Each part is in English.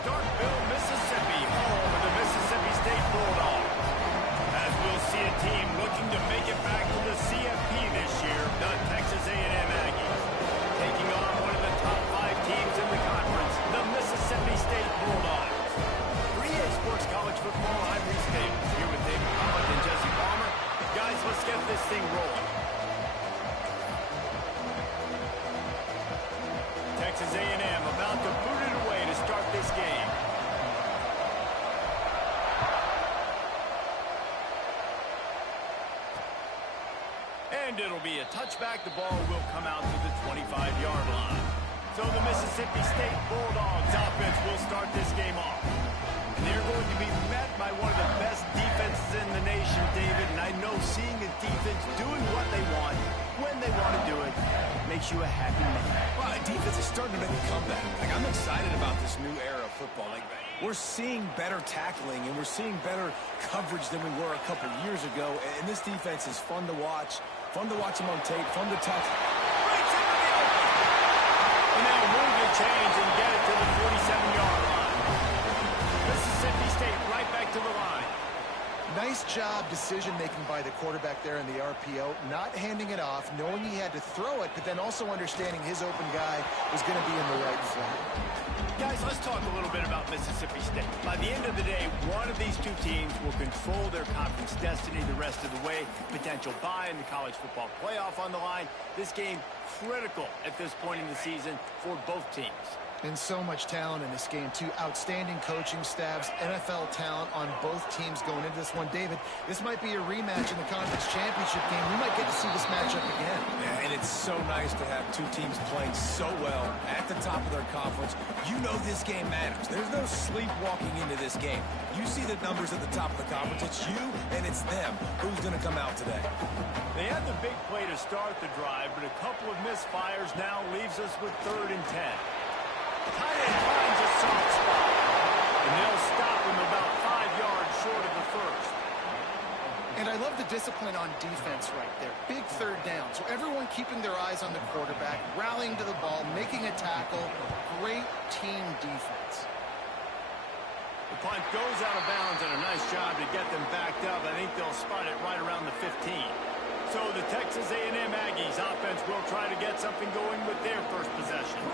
Starkville, Mississippi, home of the Mississippi State Bulldogs. As we'll see a team looking to make it back to the CFP this year, the Texas A&M Aggies. Taking on one of the top 5 teams in the conference, the Mississippi State Bulldogs. 3A Sports College Football, I'm Reese Davis, here with David Pollock and Jesse Palmer. Guys, let's get this thing rolling. Texas A&M about to boot it away to start this game. And it'll be a touchback. The ball will come out to the 25-yard line. So the Mississippi State Bulldogs offense will start this game off. And they're going to be met by one of the best defenses in the nation, David. And I know seeing a defense doing what they want, when they want to do it, makes you a happy man. Well, the defense is starting to make a comeback. Like, I'm excited about this new era of football. Like, we're seeing better tackling, and we're seeing better coverage than we were a couple years ago. And this defense is fun to watch. Fun to watch them on tape. Fun to touch. Breaks into the open. And now move the chains and get it to the 47-yard line. Mississippi State right back to the line. Nice job decision-making by the quarterback there in the RPO, not handing it off, knowing he had to throw it, but then also understanding his open guy was going to be in the right flat. Guys, let's talk a little bit about Mississippi State. By the end of the day, one of these two teams will control their conference destiny the rest of the way. Potential bye in the college football playoff on the line. This game critical at this point in the season for both teams. And so much talent in this game, too. Outstanding coaching staffs, NFL talent on both teams going into this one. David, this might be a rematch in the conference championship game. We might get to see this matchup again. Yeah, and it's so nice to have two teams playing so well at the top of their conference. You know this game matters. There's no sleepwalking into this game. You see the numbers at the top of the conference. It's you and it's them. Who's going to come out today? They had the big play to start the drive, but a couple of misfires now leaves us with 3rd and 10. Tight end finds a soft spot, and they'll stop him about 5 yards short of the first. And I love the discipline on defense right there. Big 3rd down. So everyone keeping their eyes on the quarterback, rallying to the ball, making a tackle. Great team defense. The punt goes out of bounds, and a nice job to get them backed up. I think they'll spot it right around the 15. So the Texas A&M Aggies offense will try to get something going with their first possession.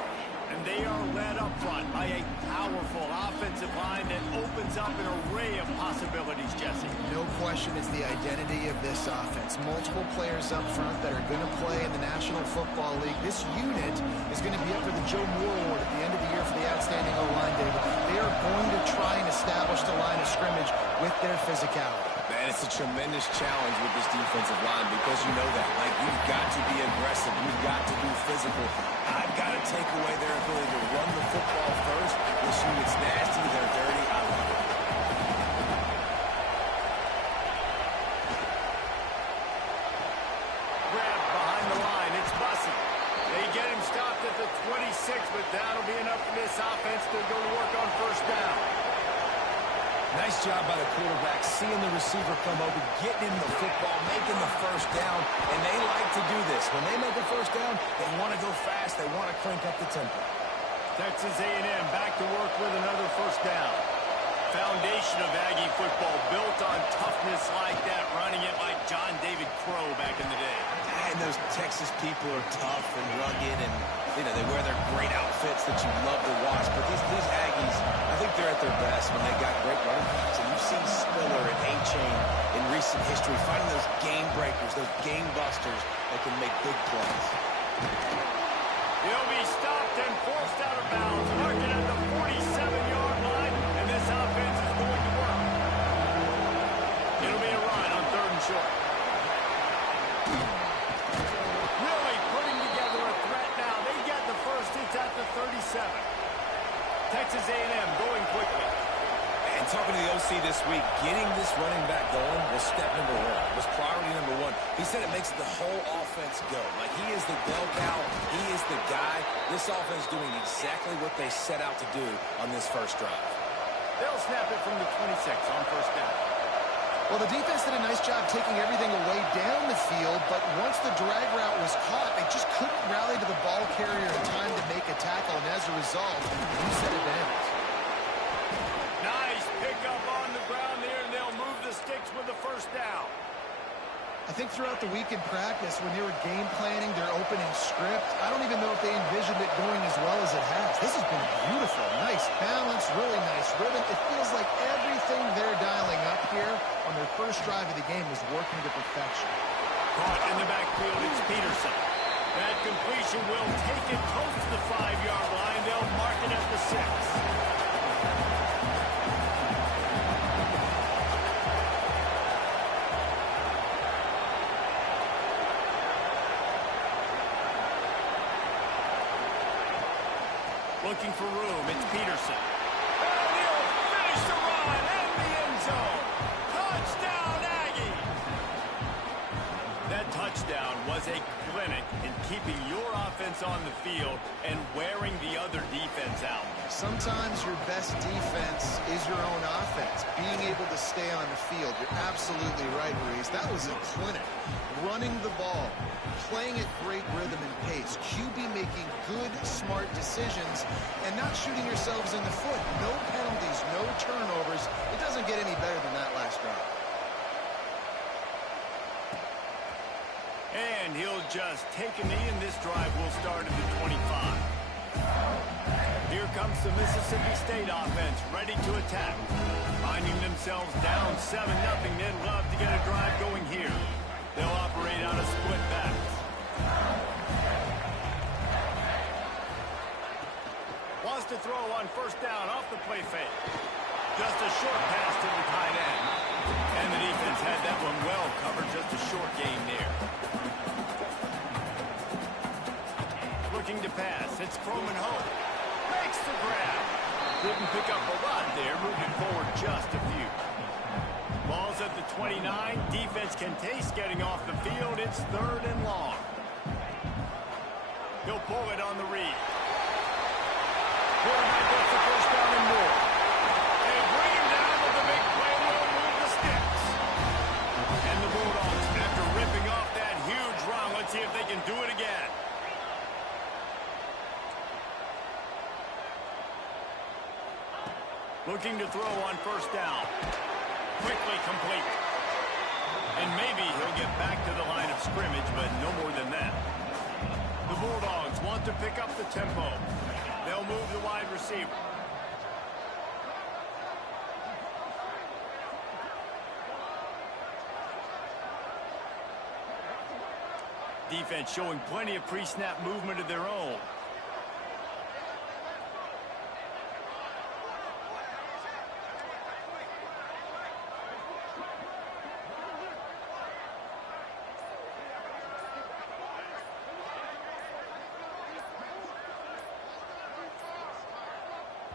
And they are led up front by a powerful offensive line that opens up an array of possibilities, Jesse. No question it's the identity of this offense. Multiple players up front that are going to play in the National Football League. This unit is going to be up for the Joe Moore Award at the end of the year for the outstanding O-line, David. They are going to try and establish the line of scrimmage with their physicality. Man, it's a tremendous challenge with this defensive line because you know that. Like, you've got to be aggressive. You've got to be physical. I've got to take away their ability to run the football first. This unit's nasty. They're dirty. I love it. Grab behind the line. It's Bussey. They get him stopped at the 26, but that'll be enough for this offense to go to work on 1st down. Nice job by the quarterback, seeing the receiver come over, getting him the football, making the 1st down, and they like to do this. When they make a 1st down, they want to go fast, they want to crank up the tempo. Texas A&M back to work with another 1st down. Foundation of Aggie football built on toughness like that, running it like John David Crow back in the day. And those Texas people are tough and rugged, and you know, they wear their great outfits that you love to watch. But these Aggies, I think they're at their best when they got great running backs. And you've seen Spiller and A-Chain in recent history finding those game breakers, those game busters that can make big plays. He'll be stopped and forced out of bounds, marking at the 47-yard line, and this offense is going to work. It'll be a run on 3rd and short. Really putting together a threat now. They get the first. It's at the 37. Texas A&M going quickly. And talking to the OC this week, getting this running back going was step number 1, was priority number 1. He said it makes the whole offense go. Like, he is the bell cow, he is the guy. This offense doing exactly what they set out to do on this first drive. They'll snap it from the 26 on 1st down. Well, the defense did a nice job taking everything away down the field, but once the drag route was caught, they just couldn't rally to the ball carrier in time to make a tackle, and as a result, you set it down. think throughout the week in practice, when they were game planning their opening script, I don't even know if they envisioned it going as well as it has. This has been beautiful. Nice balance, really nice rhythm. It feels like everything they're dialing up here on their first drive of the game is working to perfection. Caught in the backfield, it's Peterson. That completion will take it close to the 5-yard line. They'll mark it at the 6. Looking for room, it's Peterson. And he'll finish the run in the end zone. Touchdown, Aggie! That touchdown was a clinic in keeping your offense on the field and wearing the other defense out. Sometimes your best defense is your own offense, being able to stay on the field. You're absolutely right, Reese. That was a clinic. Running the ball, playing at great rhythm and pace, QB making good, smart decisions, and not shooting yourselves in the foot. No penalties, no turnovers. It doesn't get any better than that last drive. And he'll just take a knee, and this drive will start at the 25. Here comes the Mississippi State offense, ready to attack. Finding themselves down 7-0, they'd love to get a drive going here. They'll operate out of split backs. Wants to throw on first down off the play fake. Just a short pass to the tight end. And the defense had that one well covered, just a short gain there. Looking to pass, it's Croman home. Makes the grab. Didn't pick up a lot there, moving forward just a few. Ball's at the 29. Defense can taste getting off the field. It's 3rd and long. He'll pull it on the read. Quarterback gets the first down and more. They bring him down with the big play. Will move the sticks. And the Bulldogs, after ripping off that huge run, let's see if they can do it again. Looking to throw on first down. Quickly complete. And maybe he'll get back to the line of scrimmage, but no more than that. The Bulldogs want to pick up the tempo. They'll move the wide receiver. Defense showing plenty of pre-snap movement of their own.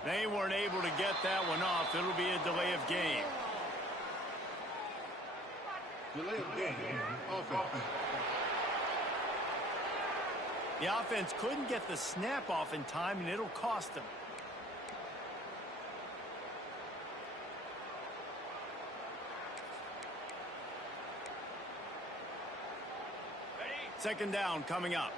They weren't able to get that one off. It'll be a delay of game. Delay of game. Offense. The offense couldn't get the snap off in time, and it'll cost them. Second down coming up.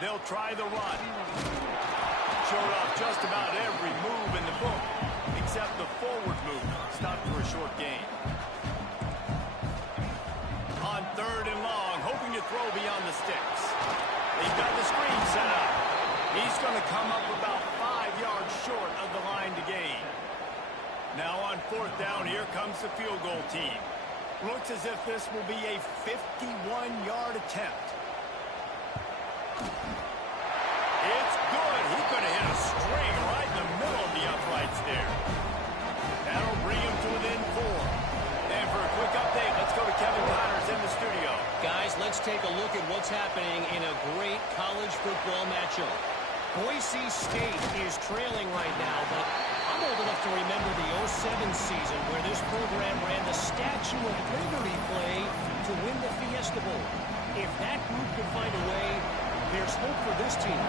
They'll try the run. Showed off just about every move in the book, except the forward move. Stopped for a short gain. On 3rd and long, hoping to throw beyond the sticks. They've got the screen set up. He's going to come up about 5 yards short of the line to gain. Now on 4th down, here comes the field goal team. Looks as if this will be a 51-yard attempt. It's good. He could have hit a string right in the middle of the uprights there. That'll bring him to within 4. And for a quick update, let's go to Kevin Connors in the studio. Guys, let's take a look at what's happening in a great college football matchup. Boise State is trailing right now, but I'm old enough to remember the 07 season where this program ran the Statue of Liberty play to win the Fiesta Bowl. If that group can find a way, there's hope for this team.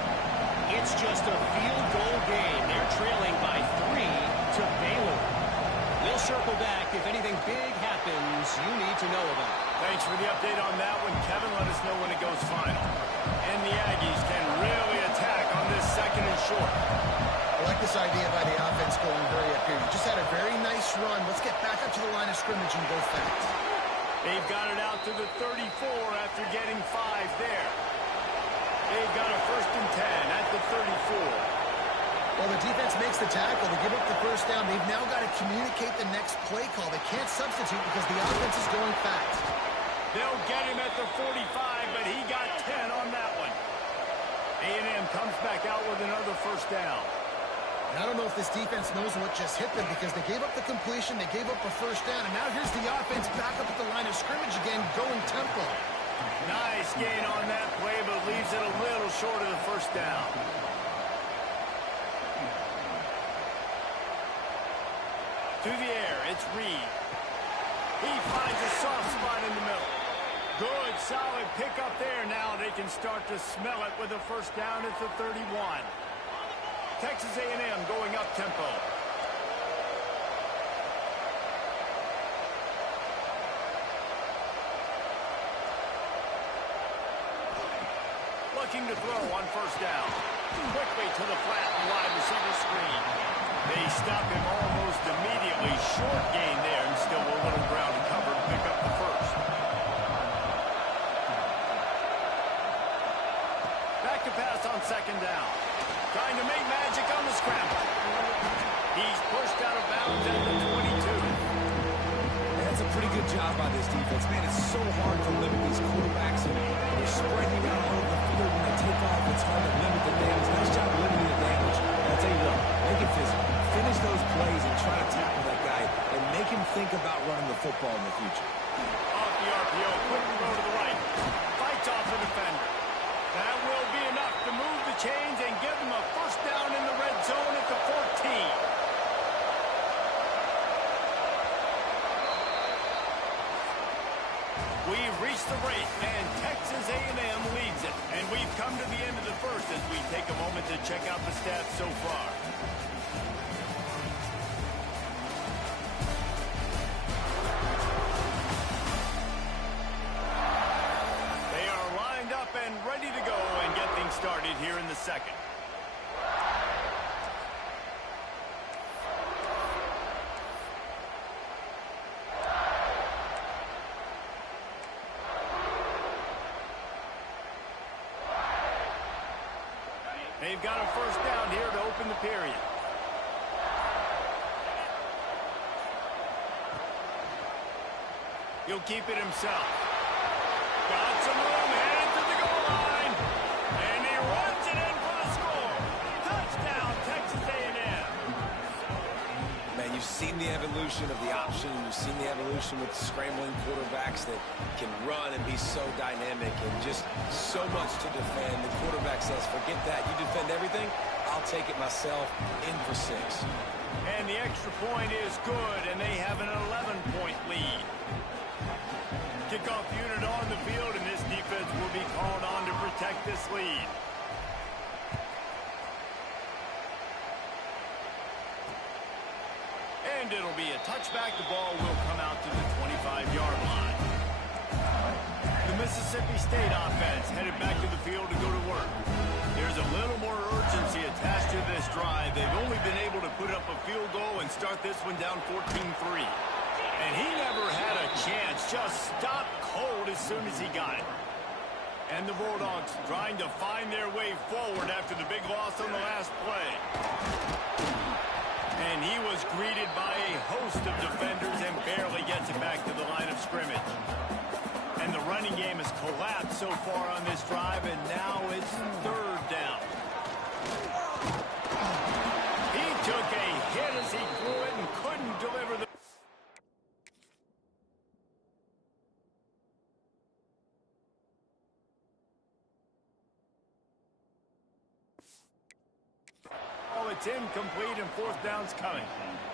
It's just a field goal game. They're trailing by 3 to Baylor. We'll circle back if anything big happens you need to know about. Thanks for the update on that one, Kevin. Let us know when it goes final. And the Aggies can really attack on this 2nd and short. I like this idea by the offense going very up here. You just had a very run. Let's get back up to the line of scrimmage and go fast. They've got it out to the 34 after getting 5 there. They've got a 1st and 10 at the 34. Well, the defense makes the tackle. They give up the first down. They've now got to communicate the next play call. They can't substitute because the offense is going fast. They'll get him at the 45, but he got 10 on that one. A&M comes back out with another 1st down. And I don't know if this defense knows what just hit them because they gave up the completion, they gave up a 1st down, and now here's the offense back up at the line of scrimmage again, going tempo. Nice gain on that play, but leaves it a little short of the 1st down. To the air, it's Reed. He finds a soft spot in the middle. Good, solid pickup there. Now they can start to smell it with a 1st down at the 31. Texas A&M going up tempo. Looking to throw on 1st down. Quickly to the flat and wide receiver screen. They stop him almost immediately. Short gain there and still a little ground to cover to pick up the 1st. Back to pass on 2nd down. Trying to make magic on the scramble. He's pushed out of bounds at the 22. That's a pretty good job by this defense. Man, it's so hard to limit these quarterbacks, and they're spreading out all over the field when they take off. It's hard to limit the damage. Nice job limiting the damage. And I'll tell you what, make it physical. Finish those plays and try to tackle that guy and make him think about running the football in the future. Off the RPO, quick throw to the right. Fights off the defender. That will be enough to move the chains and give them a 1st down in the red zone at the 14. We've reached the break, and Texas A&M leads it. And we've come to the end of the 1st as we take a moment to check out the stats so far. They are lined up and ready to go and get things started here in the 2nd. They've got a 1st down here to open the period. He'll keep it himself. Got some room, headed to the goal line. And he runs it in for the score. Touchdown, Texas A&M. Man, you've seen the evolution of the option. You've seen the evolution with scrambling quarterbacks that can run and be so dynamic and just so much to defend. The quarterback says, forget that. You defend everything, I'll take it myself. In for 6. And the extra point is good, and they have an 11-point lead. Kickoff unit on the field, and this defense will be called on to protect this lead. And it'll be a touchback. The ball will come out to the 25-yard line. The Mississippi State offense headed back to the field to go to work. There's a little more urgency attached to this drive. They've only been able to put up a field goal and start this one down 14-3. And he never had a chance. Just stopped cold as soon as he got it. And the Bulldogs trying to find their way forward after the big loss on the last play. And he was greeted by a host of defenders and barely gets it back to the line of scrimmage. And the running game has collapsed so far on this drive, and now it's 3rd down. He took a hit as he threw it and couldn't deliver the... Oh, it's incomplete and 4th down's coming.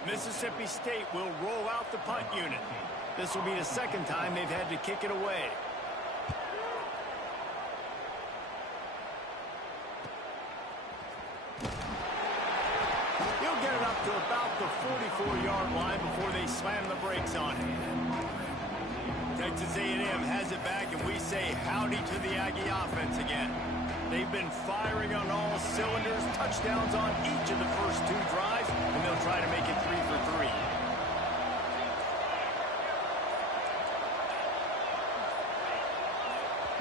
Mississippi State will roll out the punt unit. This will be the 2nd time they've had to kick it away. He'll get it up to about the 44-yard line before they slam the brakes on him. Texas A&M has it back, and we say howdy to the Aggie offense again. They've been firing on all cylinders, touchdowns on each of the first 2 drives, and they'll try to make it 3 for 3.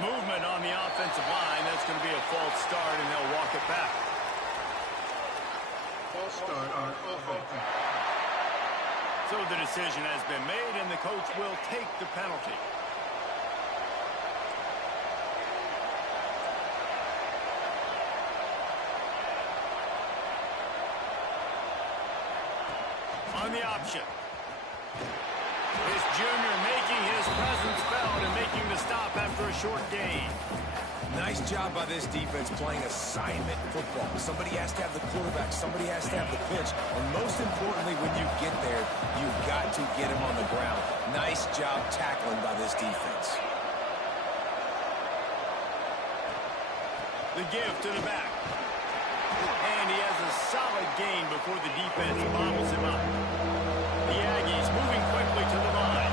Movement on the offensive line. That's going to be a false start, and they'll walk it back. False start on offense. So the decision has been made, and the coach will take the penalty. On the option. This junior making his presence felt and making the stop after a short gain. Nice job by this defense playing assignment football. Somebody has to have the quarterback. Somebody has to have the pitch. And most importantly, when you get there, you've got to get him on the ground. Nice job tackling by this defense. The give to the back. And he has a solid gain before the defense bottles him up. The Aggies moving quickly to the line.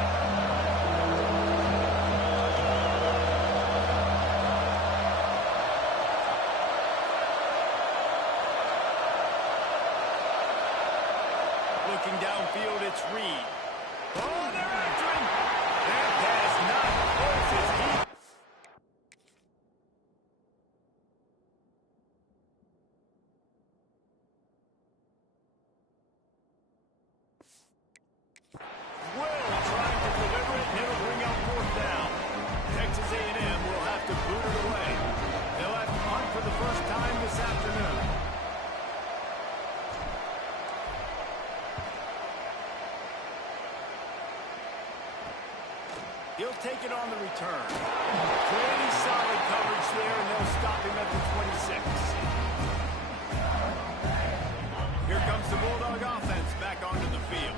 Looking downfield, it's Reed. Oh, they're after him. That pass not close as he... Will trying to deliver it, and it'll bring up fourth down. Texas A&M will have to boot it away. They'll have to punt for the first time this afternoon. He'll take it on the return. Pretty solid coverage there, and they'll stop him at the 26. Here comes the Bulldog offense back onto the field.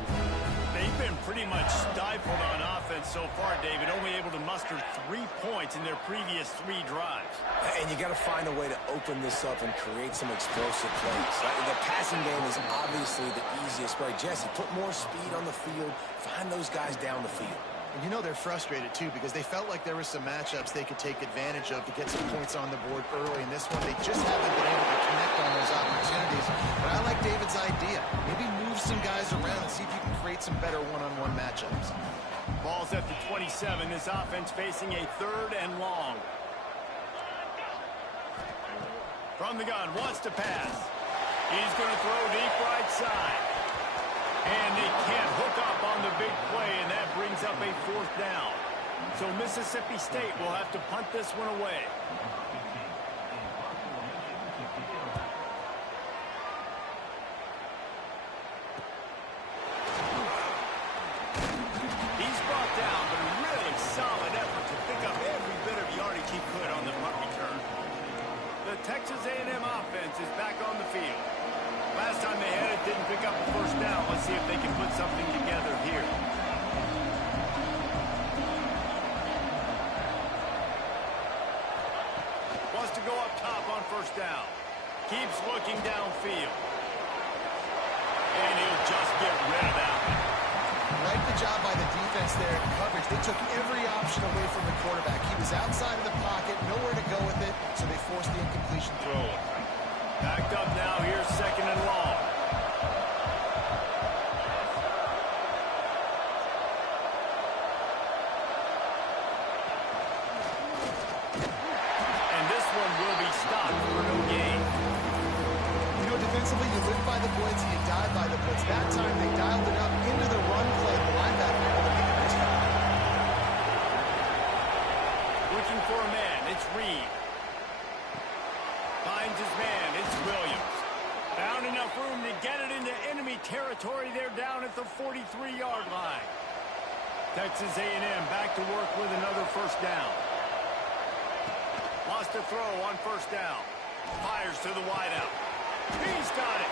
They've been pretty much stifled on offense so far, David, only able to muster 3 points in their previous 3 drives. And you got to find a way to open this up and create some explosive plays. The passing game is obviously the easiest way. Jesse, put more speed on the field. Find those guys down the field. And you know they're frustrated, too, because they felt like there were some matchups they could take advantage of to get some points on the board early. In this one, they just haven't been able to connect on those opportunities. But I like David's idea. Maybe move some guys around and see if you can create some better one-on-one matchups. Ball's at the 27. This offense facing a 3rd and long. From the gun, wants to pass. He's going to throw deep right side. And they can't hook up on the big play, and that brings up a 4th down. So Mississippi State will have to punt this one away. He's brought down, but a really solid effort to pick up every bit of yardage he could on the punt return. The Texas A&M offense is back on the field. Last time they had it, didn't pick up the first down. Let's see if they can put something together here. Wants to go up top on first down. Keeps looking downfield. And he'll just get rid of that one. Like the job by the defense there in coverage. They took every option away from the quarterback. He was outside of the pocket, nowhere to go with it, so they forced the incompletion throw. Backed up now, here's 2nd and long. And this one will be stopped for no gain. You know, defensively, you live by the blitz and you die by the blitz. That time, they dialed it up into the run play. The linebacker able to make a nice stop. Looking for a man, it's Reed. Finds his man, it's Williams. Found enough room to get it into enemy territory. They're down at the 43-yard line. Texas A&M back to work with another first down. Wants to throw on first down. Fires to the wideout. He's got it.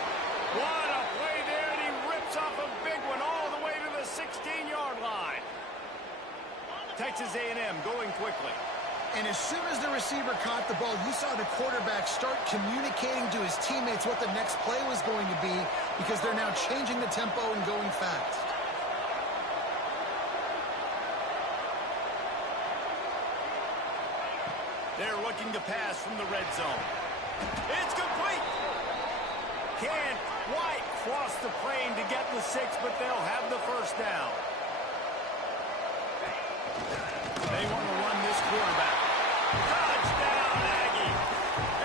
What a play there, and he rips off a big one all the way to the 16-yard line. Texas A&M going quickly. And as soon as the receiver caught the ball, you saw the quarterback start communicating to his teammates what the next play was going to be, because they're now changing the tempo and going fast. They're looking to pass from the red zone. It's complete. Can't quite cross the plane to get the 6, but they'll have the first down. They want to run this quarterback. Touchdown, Aggie.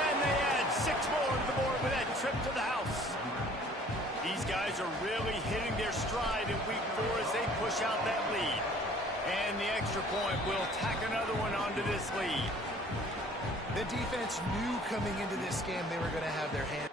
And they add 6 more to the board with that trip to the house. These guys are really hitting their stride in week 4 as they push out that lead. And the extra point will tack another one onto this lead. The defense knew coming into this game they were going to have their hand.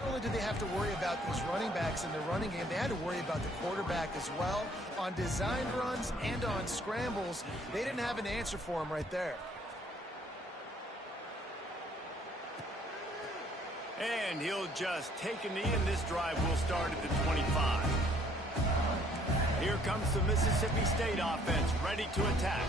Not only did they have to worry about these running backs in the running game, they had to worry about the quarterback as well. On designed runs and on scrambles, they didn't have an answer for him right there. And he'll just take a knee, and this drive will start at the 25. Here comes the Mississippi State offense, ready to attack.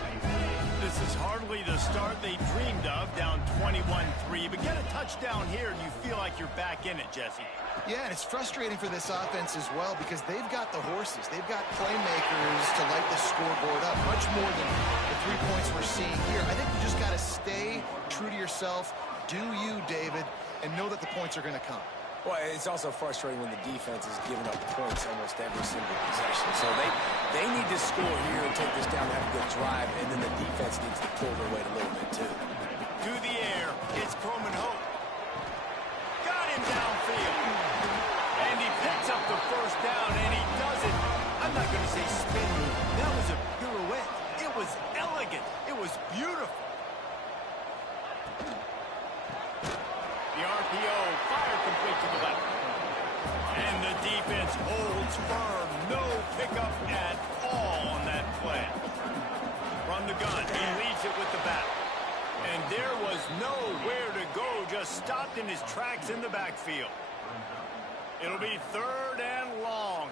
This is hardly the start they dreamed of, down 21-3. But get a touchdown here, and you feel like you're back in it, Jesse. Yeah, and it's frustrating for this offense as well because they've got the horses. They've got playmakers to light the scoreboard up, much more than the 3 points we're seeing here. I think you just got to stay true to yourself, do you, David, and know that the points are going to come. Well, it's also frustrating when the defense is giving up points almost every single possession. So they need to score here and take this down and have a good drive, and then the defense needs to pull their weight a little bit too. To the air, it's Coleman Hope. Got him downfield. And he picks up the first down, and he does it. I'm not going to say spin move. That was a pirouette. It was elegant. It was beautiful. The RPO, fire complete to the left. And the defense holds firm. No pickup at all on that play. From the gun, he leads it with the back. And there was nowhere to go, just stopped in his tracks in the backfield. It'll be 3rd and long.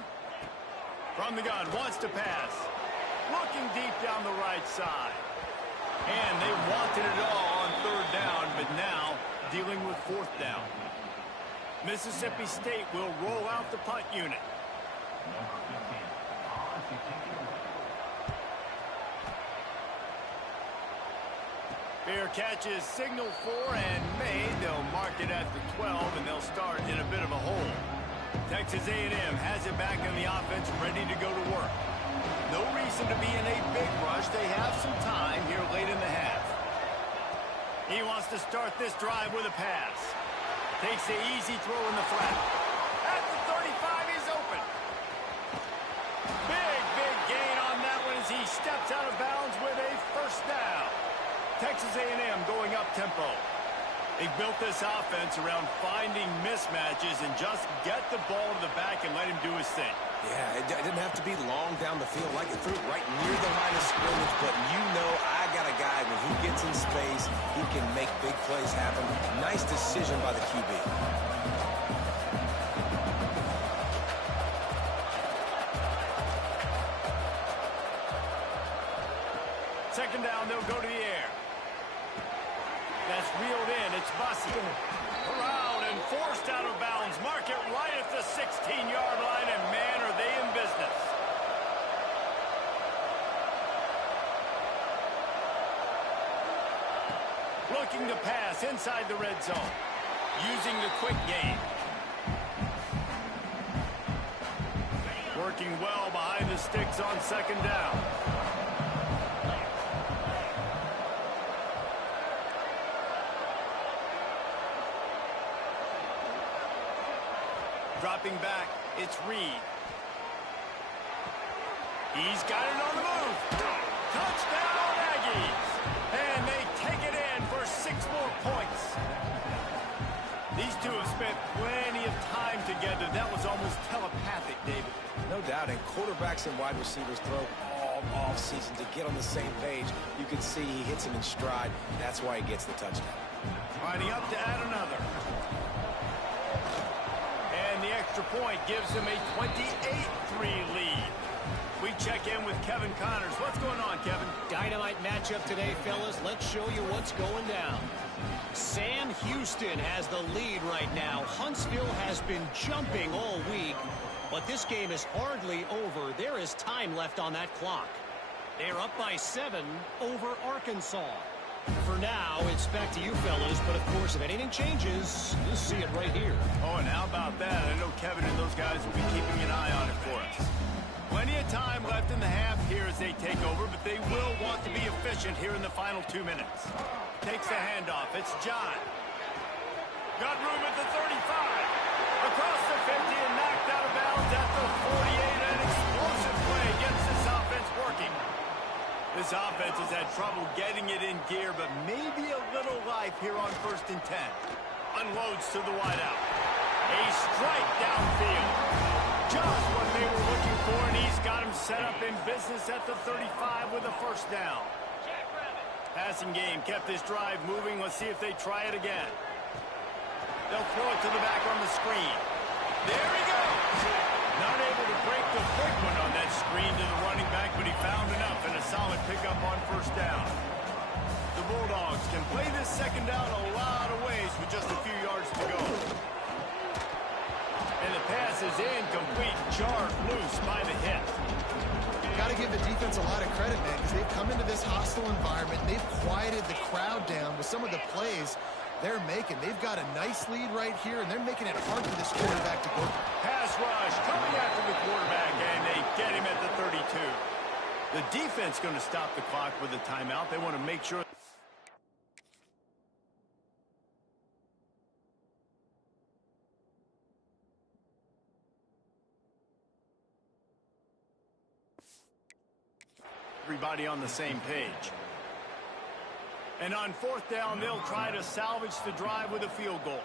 From the gun, wants to pass. Looking deep down the right side. And they wanted it all on 3rd down, but now dealing with 4th down. Mississippi State will roll out the punt unit. Fair catch is signaled for and made. They'll mark it at the 12, and they'll start in a bit of a hole. Texas A&M has it back in the offense, ready to go to work. No reason to be in a big rush. They have some time here late in the half. He wants to start this drive with a pass. Takes the easy throw in the flat. At the 35, he's open. Big gain on that one as he steps out of bounds with a 1st down. Texas A&M going up tempo. They built this offense around finding mismatches and just get the ball to the back and let him do his thing. Yeah, it didn't have to be long down the field. Like it threw it right near the line of scrimmage, but you know I got a guy when he gets in space, he can make big plays happen. Nice decision by the QB. Second down, they'll go to the air. That's reeled in. It's Bussey. Around and forced out of bounds. Mark it right at the 16-yard line, and man, are they in business. Looking to pass inside the red zone. Using the quick game. Working well behind the sticks on second down. Dropping back, it's Reed. He's got it on the move. Touchdown, Aggies! And they take it in for 6 more points. These two have spent plenty of time together. That was almost telepathic, David. No doubt, and quarterbacks and wide receivers throw all off-season to get on the same page. You can see he hits him in stride. That's why he gets the touchdown. Lining up to add another. And the extra point gives him a 28-3 lead. We check in with Kevin Connors. What's going on, Kevin? Dynamite matchup today, fellas. Let's show you what's going down. Sam Houston has the lead right now. Huntsville has been jumping all week, but this game is hardly over. There is time left on that clock. They're up by 7 over Arkansas. For now, it's back to you, fellas, but of course, if anything changes, you'll see it right here. Oh, and how about that? I know Kevin and those guys will be keeping an eye on it for us. Plenty of time left in the half here as they take over, but they will want to be efficient here in the final 2 minutes. Takes the handoff. It's John. Got room at the 35. Across the 50 and knocked out of bounds at the 48. An explosive play gets this offense working. This offense has had trouble getting it in gear, but maybe a little life here on 1st and 10. Unloads to the wideout. A strike downfield. Just what they were looking for, and he's got him set up in business at the 35 with a first down. Passing game kept this drive moving. Let's see if they try it again. They'll throw it to the back on the screen. There he goes. Not able to break the quick one on that screen to the running back, but he found enough and a solid pickup on first down. The Bulldogs can play this second down a lot of ways with just a few yards to go. And the pass is incomplete, jarred loose by the hit. Got to give the defense a lot of credit, man, because they've come into this hostile environment. They've quieted the crowd down with some of the plays they're making. They've got a nice lead right here, and they're making it hard for this quarterback to go. Pass rush coming after the quarterback, and they get him at the 32. The defense going to stop the clock with a timeout. They want to make sure. Everybody on the same page. And on 4th down, they'll try to salvage the drive with a field goal.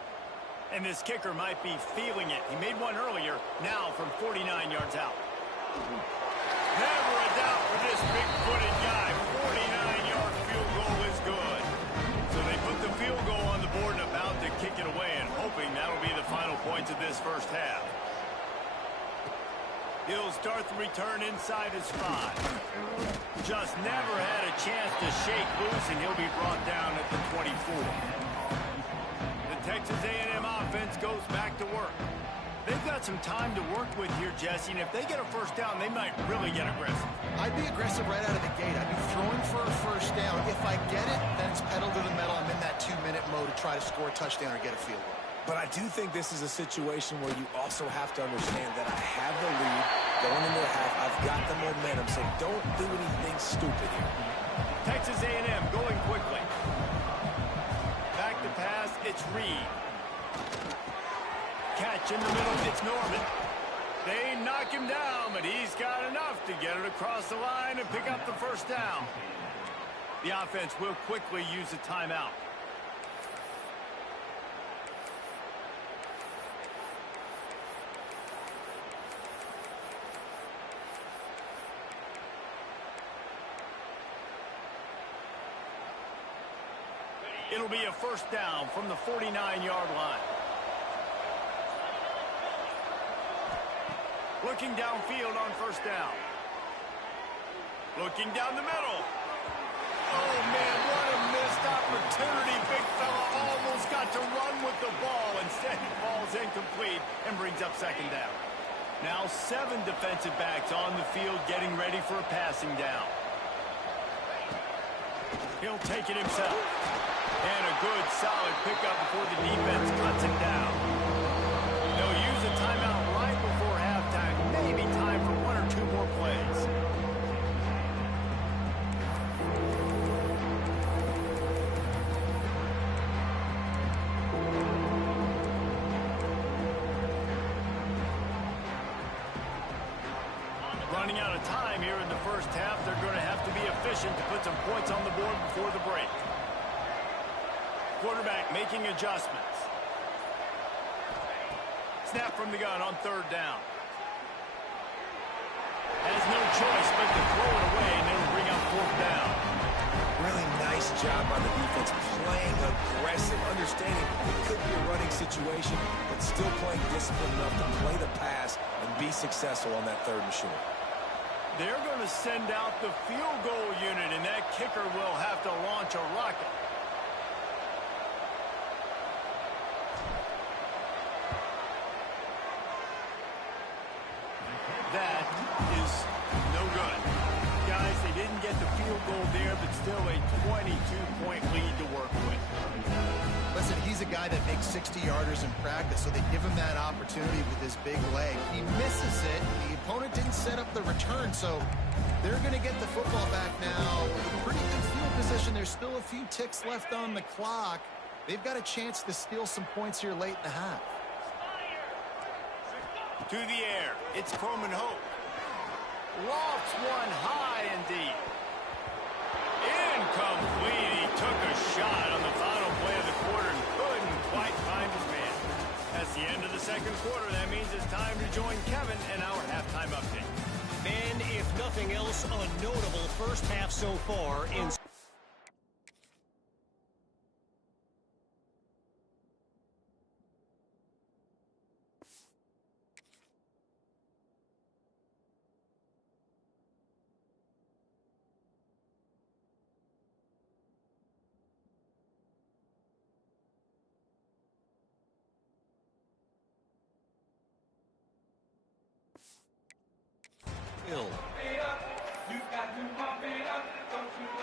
And this kicker might be feeling it. He made one earlier, now from 49 yards out. Never a doubt for this big-footed guy. 49-yard field goal is good. So they put the field goal on the board and about to kick it away, and hoping that'll be the final points of this first half. He'll start the return inside his 5. Just never had a chance to shake loose, and he'll be brought down at the 24. The Texas A&M offense goes back to work. They've got some time to work with here, Jesse, and if they get a first down, they might really get aggressive. I'd be aggressive right out of the gate. I'd be throwing for a first down. If I get it, then it's pedal to the metal. I'm in that 2-minute mode to try to score a touchdown or get a field goal. But I do think this is a situation where you also have to understand that I have the lead going into the half. I've got the momentum, so don't do anything stupid here. Texas A&M going quickly. Back to pass, it's Reed. Catch in the middle, it's Norman. They knock him down, but he's got enough to get it across the line and pick up the first down. The offense will quickly use a timeout. It'll be a first down from the 49-yard line. Looking downfield on first down. Looking down the middle. Oh, man, what a missed opportunity. Big fella almost got to run with the ball. Instead, he falls incomplete and brings up second down. Now 7 defensive backs on the field getting ready for a passing down. He'll take it himself. And a good, solid pickup before the defense cuts him down. They'll use a timeout right before halftime. Maybe time for 1 or 2 more plays. Running out of time here in the first half. They're going to have to be efficient to put some points on the board before the break. Quarterback making adjustments. Snap from the gun on 3rd down. Has no choice but to throw it away, and it'll bring up 4th down. Really nice job on the defense, playing aggressive, understanding it could be a running situation, but still playing disciplined enough to play the pass and be successful on that 3rd and short. They're going to send out the field goal unit, and that kicker will have to launch a rocket. That is no good. Guys, they didn't get the field goal there, but still a 22-point lead to work with. Listen, he's a guy that makes 60-yarders in practice, so they give him that opportunity with his big leg. He misses it. The opponent didn't set up the return, so they're going to get the football back now. Pretty good field position. There's still a few ticks left on the clock. They've got a chance to steal some points here late in the half. To the air. It's Croman Hope. Lofts one high and deep. Incomplete. He took a shot on the final play of the quarter and couldn't quite find his man. That's the end of the second quarter. That means it's time to join Kevin and our halftime update. And if nothing else, a notable first half so far in...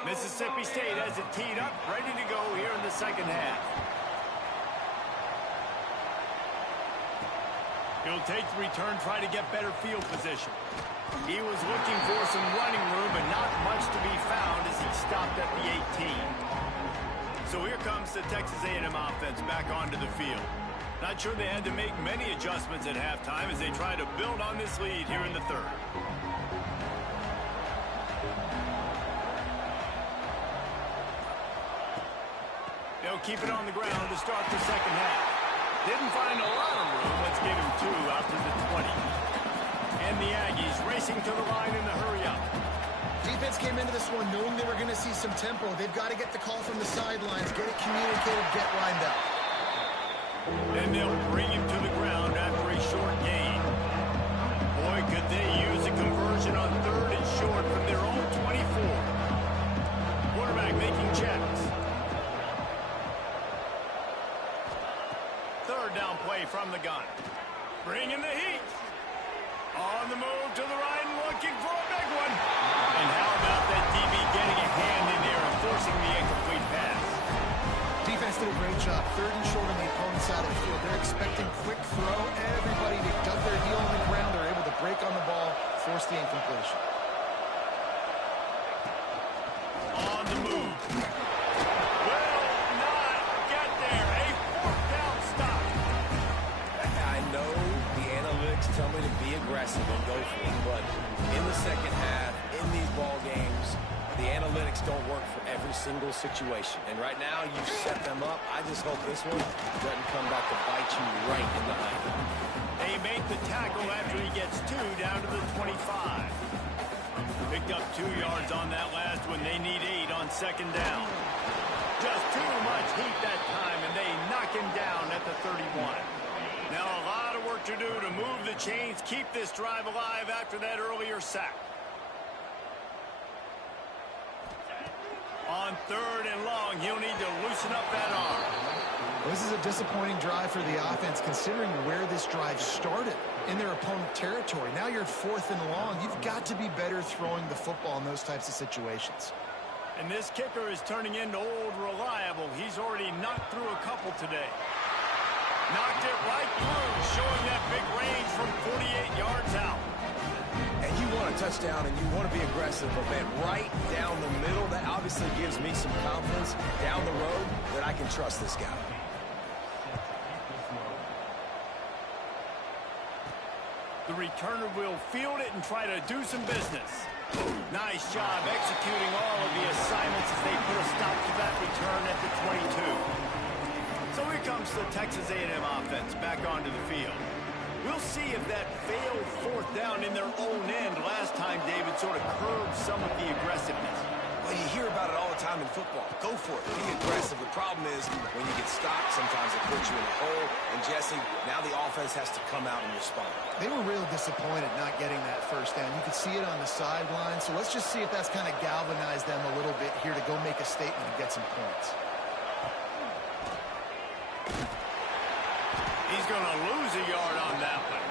Mississippi State has it teed up, ready to go here in the second half. He'll take the return, try to get better field position. He was looking for some running room, but not much to be found as he stopped at the 18. So here comes the Texas A&M offense back onto the field. Not sure they had to make many adjustments at halftime as they try to build on this lead here in the 3rd. They'll keep it on the ground to start the second half. Didn't find a lot of room. Let's give him 2 out to the 20. And the Aggies racing to the line in the hurry-up. Defense came into this one knowing they were going to see some tempo. They've got to get the call from the sidelines, get it communicated, get lined up. And they'll bring him to the ground after a short gain. Boy, could they use a conversion on 3rd and short from their own 24. Quarterback making checks. 3rd down play from the gun. Bringing the heat. On the move to the right and looking for a big one. And how about that DB getting a hand in there and forcing the incomplete pass? Defense did a great job. 3rd and short on the opponent's side of the field. They're expecting quick throw. Everybody, they dug their heel on the ground. They're able to break on the ball, force the incompletion. On the move. Will not get there. A 4th down stop. I know the analytics tell me to be aggressive and go for it, but in the second half, in these ball games, the analytics don't work for every single situation. And right now, you set them up. I just hope this one doesn't come back to bite you right in the eye. They make the tackle after he gets 2 down to the 25. Picked up 2 yards on that last one. They need 8 on second down. Just too much heat that time, and they knock him down at the 31. Now a lot of work to do to move the chains, keep this drive alive after that earlier sack. On On 3rd and long, he'll need to loosen up that arm. Well, this is a disappointing drive for the offense, considering where this drive started, in their opponent territory. Now you're at 4th and long. You've got to be better throwing the football in those types of situations. And this kicker is turning into old reliable. He's already knocked through a couple today. Knocked it right through, showing that big range from 48 yards out. And you want a touchdown and you want to be aggressive, but man, right down the middle, that obviously gives me some confidence down the road that I can trust this guy. The returner will field it and try to do some business. Nice job executing all of the assignments as they put a stop to that return at the 22. So here comes the Texas A&M offense back onto the field. We'll see if that failed 4th down in their own end last time, David, sort of curbed some of the aggressiveness. Well, you hear about it all the time in football. Go for it. Be aggressive. The problem is when you get stopped, sometimes it puts you in a hole. And, Jesse, now the offense has to come out and respond. They were real disappointed not getting that 1st down. You could see it on the sideline. So let's just see if that's kind of galvanized them a little bit here to go make a statement and get some points. He's going to lose a yard on that one.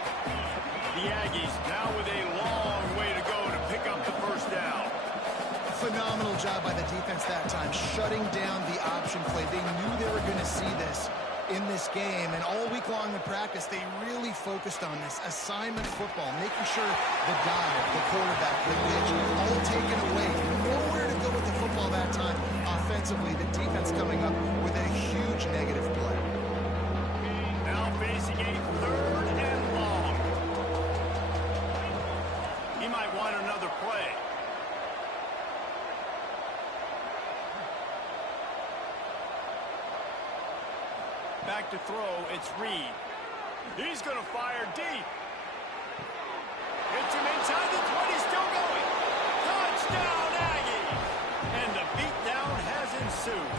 The Aggies now with a long way to go to pick up the 1st down. Phenomenal job by the defense that time, shutting down the option play. They knew they were going to see this in this game, and all week long in practice, they really focused on this assignment football, making sure the dive, the quarterback, the pitch, all taken away. Nowhere to go with the football that time offensively. The defense coming up with a huge negative play. Now facing a 3rd and long. He might want another play. Back to throw, it's Reed. He's going to fire deep. Hits him inside the 20, still going. Touchdown, Aggies! And the beatdown has ensued.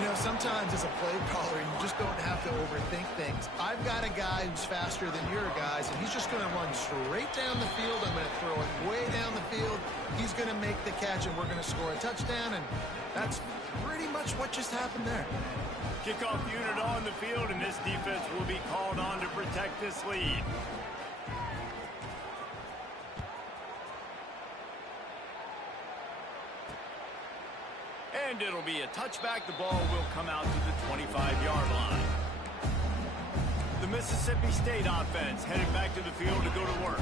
You know, sometimes as a play caller, you just don't have to overthink things. I've got a guy who's faster than your guys, and he's just going to run straight down the field. I'm going to throw it way down the field. He's going to make the catch, and we're going to score a touchdown, and that's pretty much what just happened there. Kickoff unit on the field, and this defense will be called on to protect this lead. And it'll be a touchback. The ball will come out to the 25-yard line. The Mississippi State offense headed back to the field to go to work.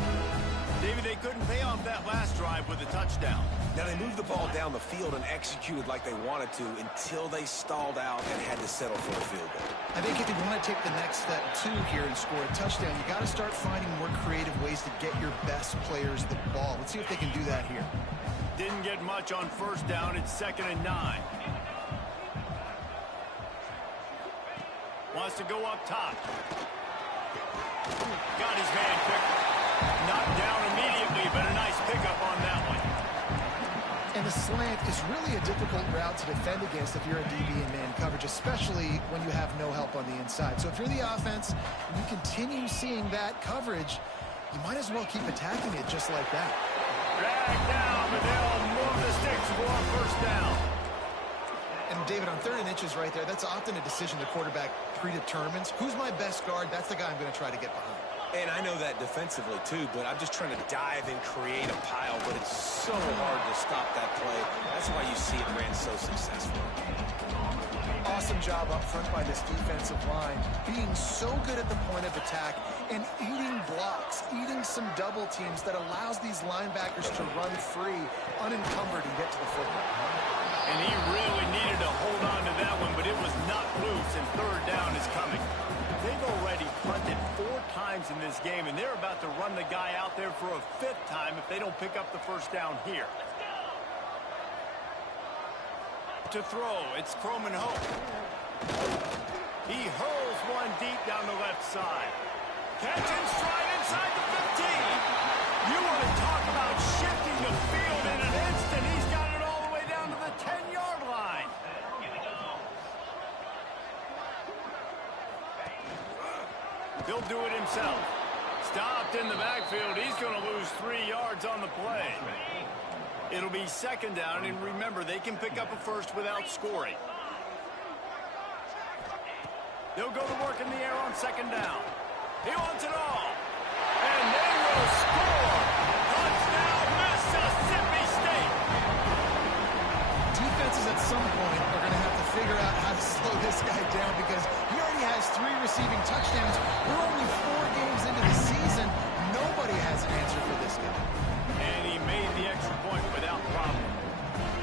David, they couldn't pay off that last drive with a touchdown. Now, they moved the ball down the field and executed like they wanted to until they stalled out and had to settle for a field goal. I think if you want to take the next step, too, here and score a touchdown, you got to start finding more creative ways to get your best players the ball. Let's see if they can do that here. Didn't get much on 1st down. It's 2nd and 9. Wants to go up top. Got his man quickly. Knocked down immediately, but a nice pickup on that one. And the slant is really a difficult route to defend against if you're a DB in man coverage, especially when you have no help on the inside. So if you're the offense and you continue seeing that coverage, you might as well keep attacking it just like that. Dragged down, but they'll move the sticks for a 1st down. And David, on 3rd and inches right there, that's often a decision the quarterback predetermines. Who's my best guard? That's the guy I'm going to try to get behind. And I know that defensively, too, but I'm just trying to dive and create a pile, but it's so hard to stop that play. That's why you see it ran so successful. Awesome job up front by this defensive line, being so good at the point of attack and eating blocks, eating some double teams that allows these linebackers to run free, unencumbered, and get to the football. And he really needed to hold on to that one, but it was not loose, and 3rd down is coming. They've already punted 4 times in this game, and they're about to run the guy out there for a 5th time if they don't pick up the 1st down here. To throw, it's Croman Hope. He hurls one deep down the left side. Catch and stride inside the 15. You want to talk about shifting the field in an instant. He's got it all the way down to the 10-yard line. He'll do it himself. Stopped in the backfield. He's going to lose 3 yards on the play. It'll be second down, and remember, they can pick up a first without scoring. They'll go to work in the air on second down. He wants it all. And they will score. Touchdown, Mississippi State. Defenses at some point are going to have to figure out how to slow this guy down because he already has 3 receiving touchdowns. We're only 4 games into the season. Nobody has an answer for this guy. And he made the extra point without problem.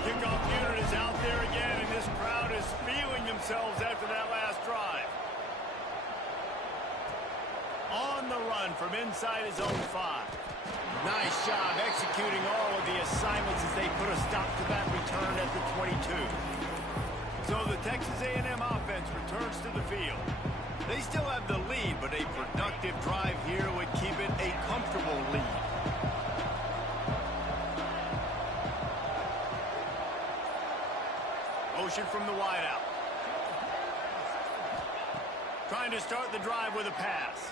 Kickoff unit is out there again, and this crowd is feeling themselves after that last drive. On the run from inside his own 5. Nice job executing all of the assignments as they put a stop to that return at the 22. So the Texas A&M offense returns to the field. They still have the lead, but a productive drive here would keep it a comfortable lead. Motion from the wideout. Trying to start the drive with a pass.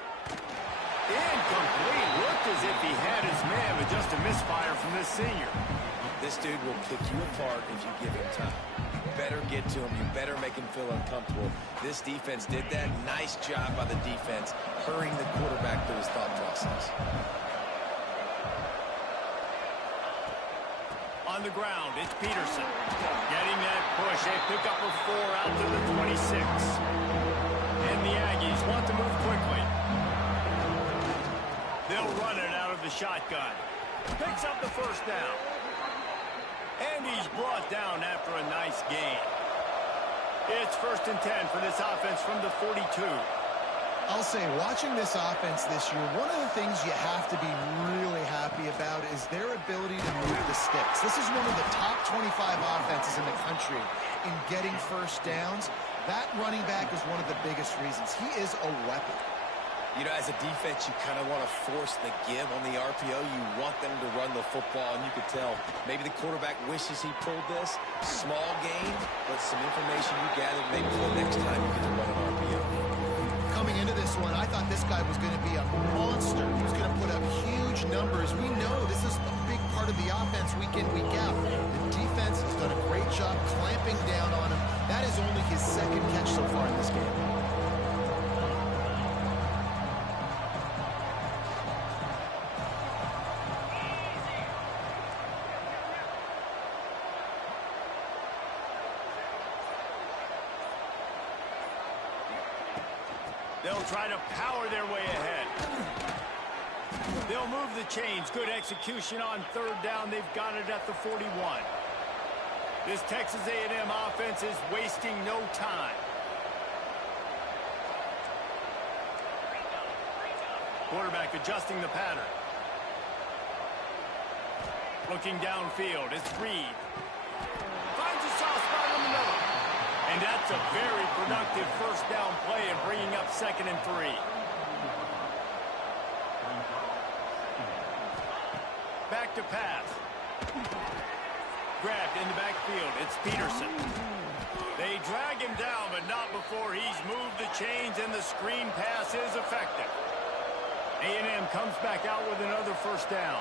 Incomplete. Looked as if he had his man, but just a misfire from this senior. This dude will pick you apart if you give him time. You better get to him. You better make him feel uncomfortable. This defense did that. Nice job by the defense, hurrying the quarterback through his thought process. On the ground, it's Peterson. Getting that push. A pickup of 4 out to the 26. And the Aggies want to move quickly. They'll run it out of the shotgun. Picks up the first down. And he's brought down after a nice gain. It's 1st and 10 for this offense from the 42. I'll say, watching this offense this year, one of the things you have to be really happy about is their ability to move the sticks. This is one of the top 25 offenses in the country in getting first downs. That running back is one of the biggest reasons. He is a weapon. You know, as a defense, you kind of want to force the give on the RPO. You want them to run the football, and you could tell maybe the quarterback wishes he pulled this. Small gain, but some information you gathered maybe for the next time you get to run an RPO. Coming into this one, I thought this guy was going to be a monster. He was going to put up huge numbers. We know this is a big part of the offense week in, week out. The defense has done a great job clamping down on him. That is only his 2nd catch so far in this game. They'll try to power their way ahead. They'll move the chains. Good execution on 3rd down. They've got it at the 41. This Texas A&M offense is wasting no time. Quarterback adjusting the pattern. Looking downfield. It's Reed. Finds a soft spot in the middle. And that's a very productive 1st down play and bringing up 2nd and 3. Back to pass. Grabbed in the backfield. It's Peterson. They drag him down, but not before he's moved the chains, and the screen pass is effective. A&M comes back out with another 1st down.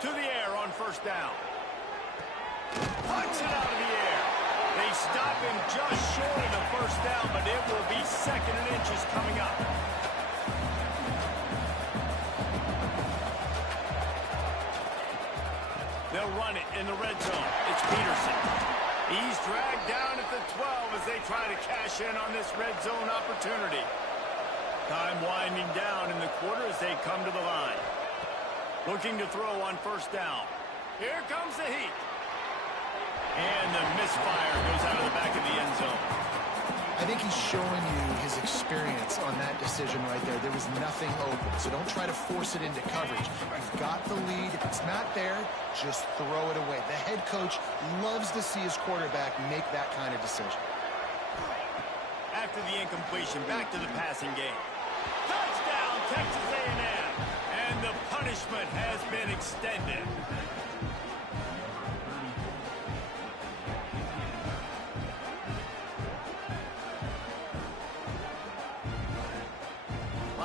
To the air on 1st down. Punch it out of the air. They stop him just short of the 1st down, but it will be 2nd and inches coming up. They'll run it in the red zone. It's Peterson. He's dragged down at the 12 as they try to cash in on this red zone opportunity. Time winding down in the quarter as they come to the line. Looking to throw on 1st down. Here comes the heat. And the misfire goes out of the back of the end zone. I think he's showing you his experience on that decision right there. There was nothing open, so don't try to force it into coverage. You've got the lead. If it's not there, just throw it away. The head coach loves to see his quarterback make that kind of decision. After the incompletion, back to the passing game. Touchdown, Texas A&M. And the punishment has been extended.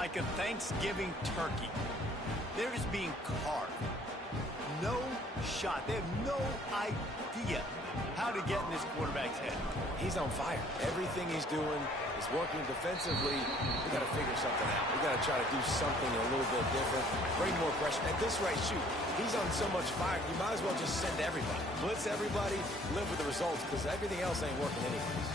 like a Thanksgiving turkey. They're just being carved. No shot. They have no idea how to get in this quarterback's head. He's on fire. Everything he's doing is working defensively. We got to figure something out. We got to try to do something a little bit different. Bring more pressure. At this rate, shoot, he's on so much fire, you might as well just send everybody. Blitz everybody, live with the results, because everything else ain't working anyways.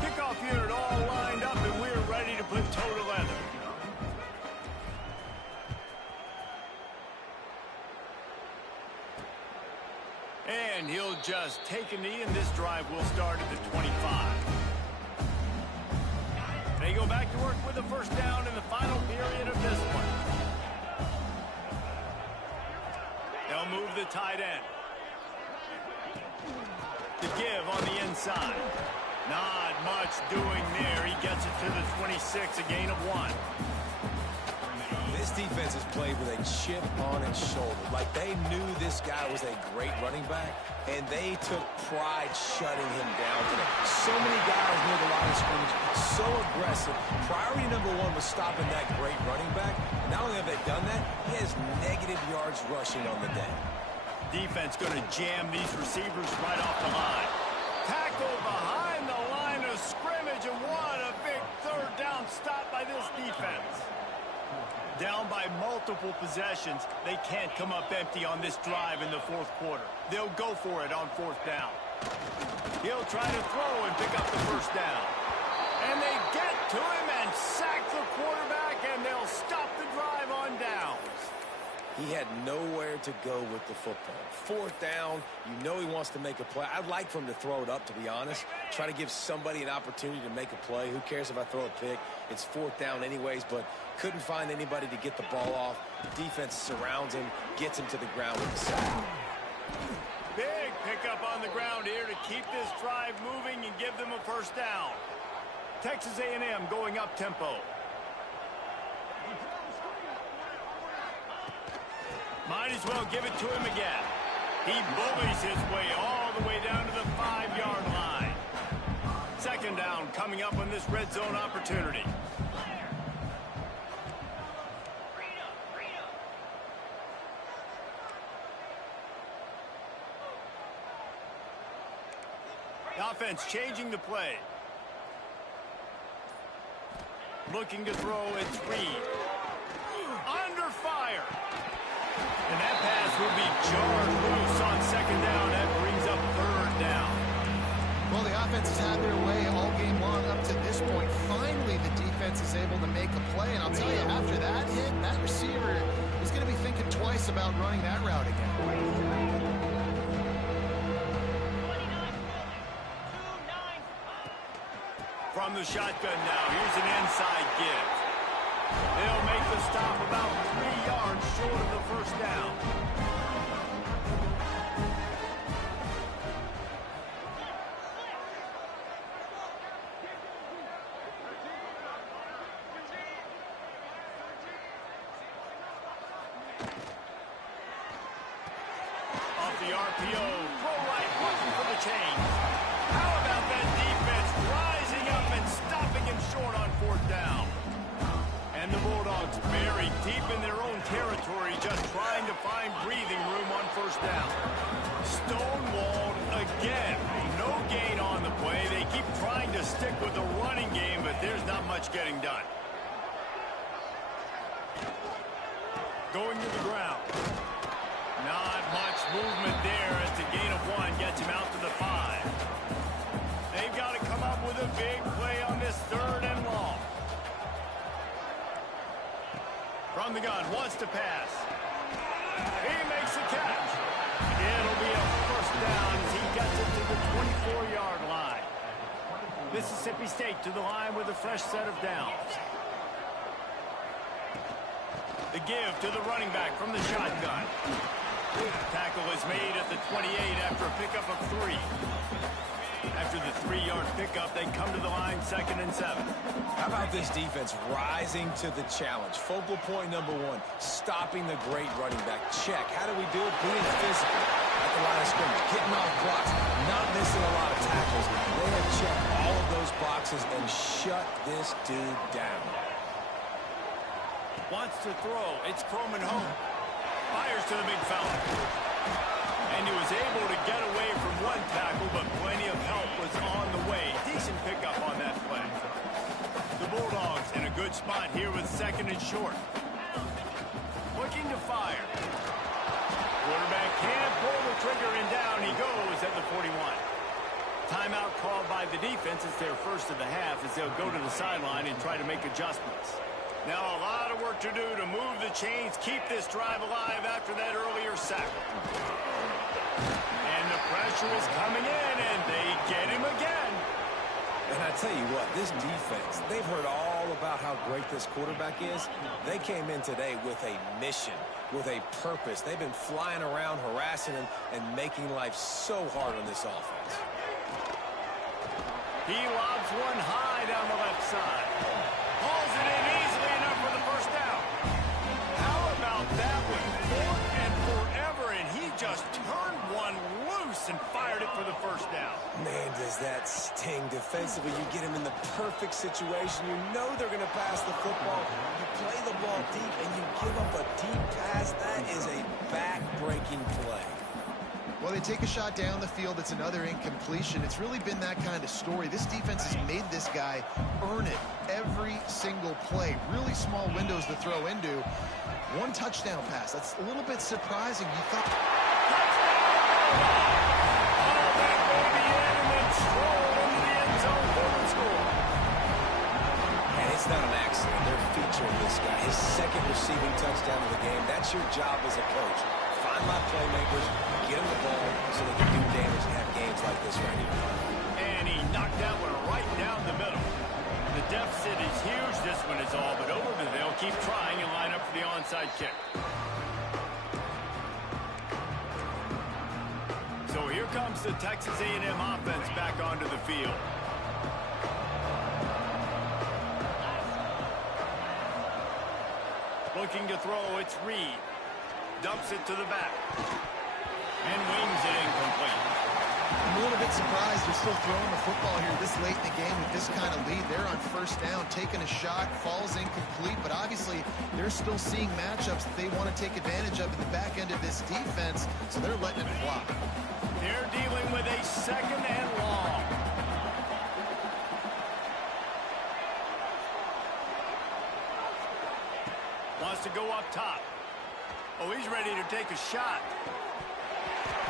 Kickoff unit all lined up, and we're ready to put toe to leather. And he'll just take a knee, and this drive will start at the 25. They go back to work with a first down in the final period of this one. They'll move the tight end. The give on the inside. Not much doing there. He gets it to the 26, a gain of 1. This defense has played with a chip on its shoulder. Like they knew this guy was a great running back, and they took pride shutting him down today. So many guys near the line of scrimmage, so aggressive. Priority number 1 was stopping that great running back. Not only have they done that, he has negative yards rushing on the day. Defense going to jam these receivers right off the line. Tackle behind the line of scrimmage, and what a big third down stop by this defense. Down by multiple possessions, they can't come up empty on this drive in the fourth quarter. They'll go for it on fourth down. He'll try to throw and pick up the first down. And they get to him and sack the quarterback, and they'll stop the drive on downs. He had nowhere to go with the football. Fourth down, you know he wants to make a play. I'd like for him to throw it up, to be honest. Try to give somebody an opportunity to make a play. Who cares if I throw a pick? It's fourth down anyways, but couldn't find anybody to get the ball off. The defense surrounds him, gets him to the ground with the sack. Big pickup on the ground here to keep this drive moving and give them a first down. Texas A&M going up tempo. Might as well give it to him again. He bullies his way all the way down to the 5-yard line. Second down coming up on this red zone opportunity. The offense changing the play. Looking to throw, it's Reed. Under fire. And that pass will be jarred loose on second down. That brings up third down. Well, the offense has had their way all game long up to this point. Finally, the defense is able to make a play. And I'll tell you, after that hit, that receiver is going to be thinking twice about running that route again. From the shotgun now, here's an inside give. They'll make the stop about 3 yards short of the first down. Off the RPO, throw right, looking for the change. How about that defense rising up and stopping him short on fourth down? And the Bulldogs buried deep in their own territory, just trying to find breathing room on first down. Stonewalled again. No gain on the play. They keep trying to stick with the running game, but there's not much getting done. Going to the ground. Not much movement there as the gain of 1 gets him out to the 5. They've got to come up with a big play on this third and long. From the gun, wants to pass. He makes the catch. It'll be a first down as he gets it to the 24-yard line. Mississippi State to the line with a fresh set of downs. The give to the running back from the shotgun. Tackle is made at the 28 after a pickup of 3. After the 3-yard pickup, they come to the line 2nd and 7. How about this defense rising to the challenge? Focal point number 1, stopping the great running back. Check. How do we do it? Being physical at the line of scrimmage, getting off blocks, not missing a lot of tackles. They have checked all of those boxes and shut this dude down. Wants to throw. It's Croman home. Fires to the big fella. And he was able to get away from one tackle, but plenty of help was on the way. Decent pickup on that play. The Bulldogs in a good spot here with 2nd and short. Looking to fire. Quarterback can't pull the trigger, and down he goes at the 41. Timeout called by the defense. It's their first of the half as they'll go to the sideline and try to make adjustments. Now a lot of work to do to move the chains, keep this drive alive after that earlier sack. And the pressure is coming in, and they get him again. And I tell you what, this defense, they've heard all about how great this quarterback is. They came in today with a mission, with a purpose. They've been flying around, harassing him, and making life so hard on this offense. He lobs one high down the left side. Hauls it in easily enough for the first down. How about that one? 4th and forever, and he just turned one loose and fired it for the first down. Man, does that sting defensively. You get him in the perfect situation. You know they're going to pass the football. You play the ball deep, and you give up a deep pass. That is a back-breaking play. Well, they take a shot down the field. It's another incompletion. It's really been that kind of story. This defense has made this guy earn it every single play. Really small windows to throw into. One touchdown pass. That's a little bit surprising. You thought... Oh, that baby in and then strolled into the end zone for the score. And it's not an accident. They're featuring this guy. His 2nd receiving touchdown of the game. That's your job as a coach. Find my playmakers, get them the ball so they can do damage and have games like this right here. And he knocked that one right down the middle. The deficit is huge. This one is all but over, but they'll keep trying and line up for the onside kick. So here comes the Texas A&M offense back onto the field. Looking to throw, it's Reed. Dumps it to the back. And wings it incomplete. I'm a little bit surprised they're still throwing the football here this late in the game with this kind of lead. They're on first down, taking a shot, falls incomplete, but obviously they're still seeing matchups that they want to take advantage of in the back end of this defense, so they're letting it fly. They're dealing with a 2nd and long. Wants to go up top. Oh, he's ready to take a shot.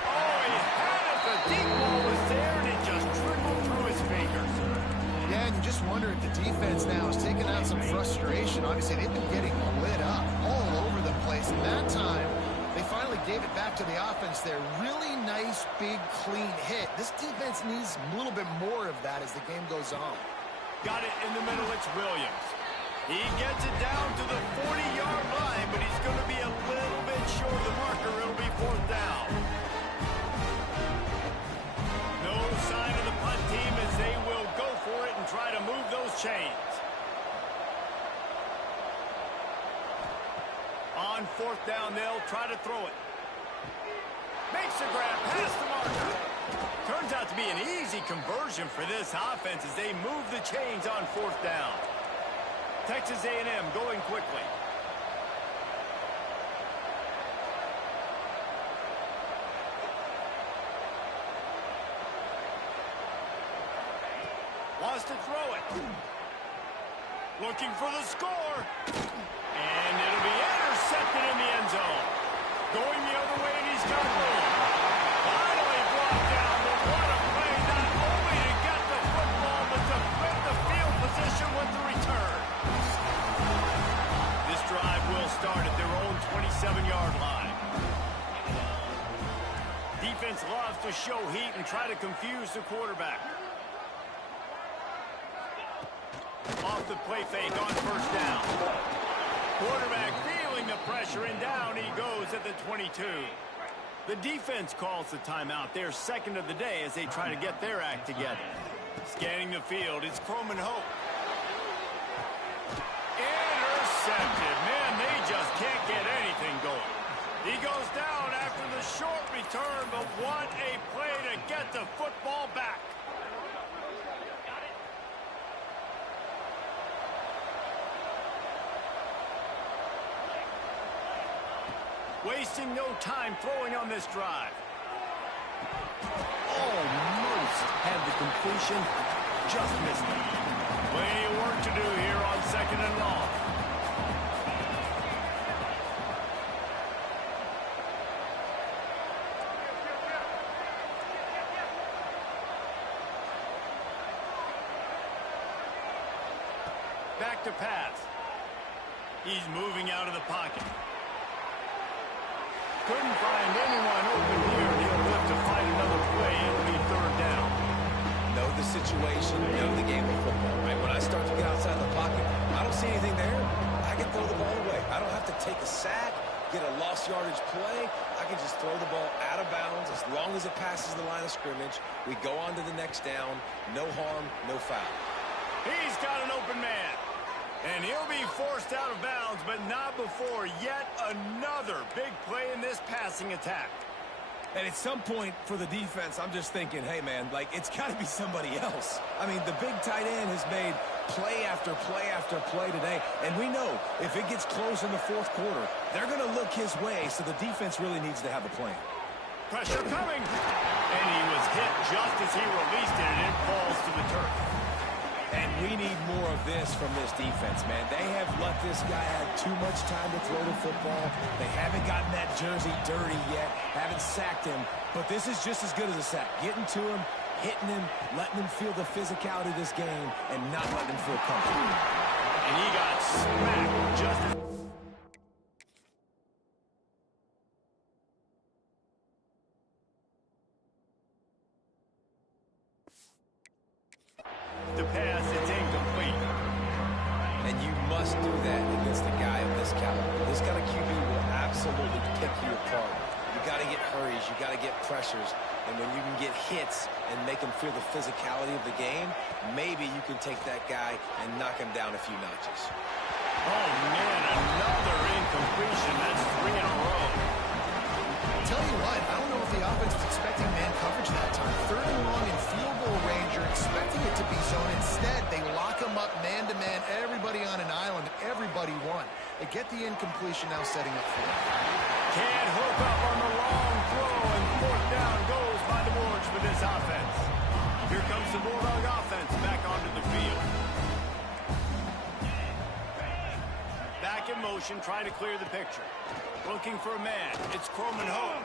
Oh, he had it. The deep ball was there, and it just trickled through his fingers. Yeah, and you just wonder if the defense now is taking out some frustration. Obviously, they've been getting lit up all over the place. And that time, they finally gave it back to the offense there. Really nice, big, clean hit. This defense needs a little bit more of that as the game goes on. Got it in the middle. It's Williams. He gets it down to the 40-yard line, but he's going to be a little bit short of the marker. It'll be 4th down. No sign of the punt team as they will go for it and try to move those chains. On 4th down, they'll try to throw it. Makes the grab past the marker. Turns out to be an easy conversion for this offense as they move the chains on 4th down. Texas A&M going quickly. Wants to throw it. Looking for the score. And it'll be intercepted in the end zone. Going the other way, and he's got room. Finally brought down, but what a play. Not only to get the football, but to flip the field position with the return. This drive will start at their own 27-yard line. Defense loves to show heat and try to confuse the quarterback. the play fake on first down. Quarterback feeling the pressure, and down he goes at the 22. The defense calls the timeout. Their second of the day as they try to get their act together. Scanning the field, it's Coleman Hope. Intercepted. Man, they just can't get anything going. He goes down after the short return, but what a play to get the football back. Wasting no time throwing on this drive. Almost had the completion, just missed it. Plenty of work to do here on second and long. Back to pass. He's moving out of the pocket. Couldn't find anyone open here. He'll live to fight another play. It'll be third down. Know the situation, know the game of football, right? When I start to get outside the pocket, I don't see anything there. I can throw the ball away. I don't have to take a sack, get a lost yardage play. I can just throw the ball out of bounds as long as it passes the line of scrimmage. We go on to the next down. No harm, no foul. He's got an open man. And he'll be forced out of bounds, but not before yet another big play in this passing attack. And at some point for the defense, I'm just thinking, hey, man, like, it's got to be somebody else. I mean, the big tight end has made play after play after play today. And we know if it gets close in the fourth quarter, they're going to look his way, so the defense really needs to have a plan. Pressure coming. And he was hit just as he released it, and it falls to the turf. And we need more of this from this defense, man. They have let this guy have too much time to throw the football. They haven't gotten that jersey dirty yet, haven't sacked him. But this is just as good as a sack. Getting to him, hitting him, letting him feel the physicality of this game, and not letting him feel comfortable. And he got smacked just as... The pass, it's incomplete. And you must do that against a guy of this caliber. This kind of QB will absolutely pick you apart. You got to get hurries. You got to get pressures. And when you can get hits and make him feel the physicality of the game, maybe you can take that guy and knock him down a few notches. Oh, man, another incompletion. That's 3 in a row. Tell you what, I don't know if the offense was expecting man coverage that time. Third and long in field goal range, you're expecting it to be zone. Instead, they lock them up man-to-man, everybody on an island, everybody won. They get the incompletion now setting up for it. Can't hook up on the long throw, and fourth down goes by the boards for this offense. Here comes the Bulldog offense back onto the field. Back in motion, trying to clear the picture. Looking for a man. It's Coleman Hope.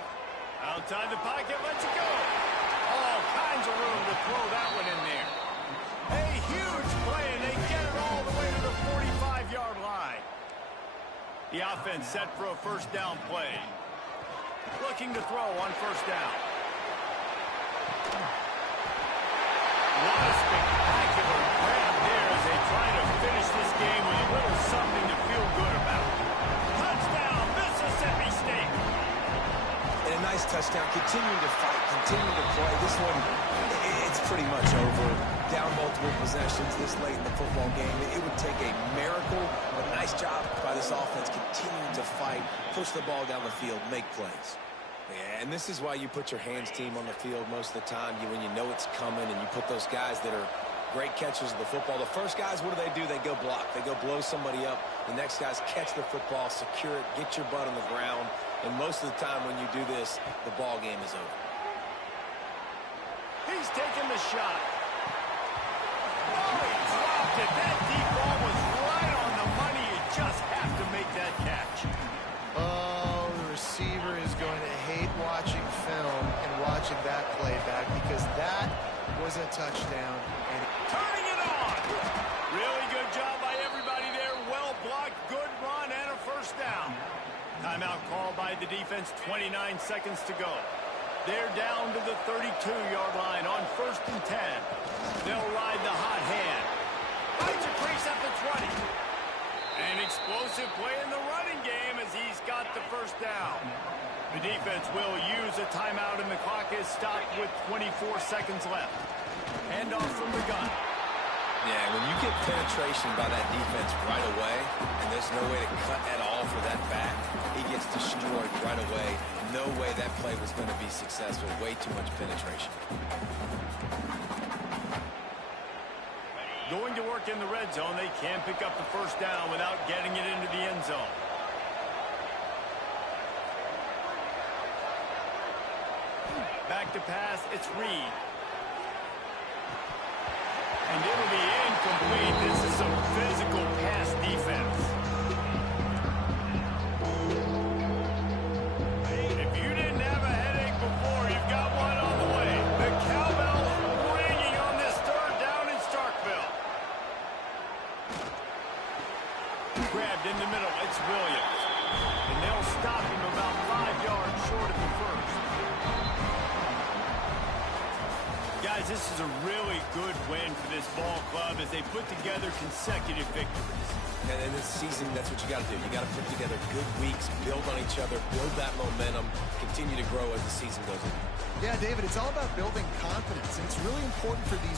Outside the pocket, lets it go. All kinds of room to throw that one in there. A huge play, and they get it all the way to the 45-yard line. The offense set for a first down play. Looking to throw on first down. What a spectacular grab there as they try to finish this game with a little something to feel good about. Touchdown, Mississippi State. And a nice touchdown. Continuing to fight, continuing to play. This one, it's pretty much over. Down multiple possessions this late in the football game. It would take a miracle, but nice job by this offense continuing to fight, push the ball down the field, make plays. Yeah, and this is why you put your hands team on the field most of the time. When you know it's coming, and you put those guys that are great catchers of the football. The first guys, what do? They go block. They go blow somebody up. The next guys catch the football, secure it, get your butt on the ground. And most of the time when you do this, the ball game is over. He's taking the shot. Oh, he dropped it. That deep ball was right on the money. You just have to make that catch. Oh, the receiver is going to hate watching film and watching that play back because that was a touchdown. And turning it on. Really good job by everybody there. Well blocked, good run, and a first down. Timeout called by the defense, 29 seconds to go. They're down to the 32-yard line on 1st and 10. They'll ride the hot hand. Finds a crease at the explosive play in the running game as he's got the first down. The defense will use a timeout, and the clock is stopped with 24 seconds left. Handoff from the gun. Yeah, when you get penetration by that defense right away, and there's no way to cut at all for that back, he gets destroyed right away. No way that play was going to be successful. Way too much penetration. Going to work in the red zone. They can pick up the first down without getting it into the end zone. Back to pass, it's Reed. And it'll be incomplete. This is some physical pass defense. If you didn't have a headache before, you've got one on the way. The cowbell's ringing on this third down in Starkville. Grabbed in the middle, it's Williams. And they'll stop him about 5 yards short of the first. Guys, this is a really good win for this ball club as they put together consecutive victories. And in this season, that's what you got to do. You got to put together good weeks, build on each other, build that momentum, continue to grow as the season goes on. Yeah, David, it's all about building confidence, and it's really important for these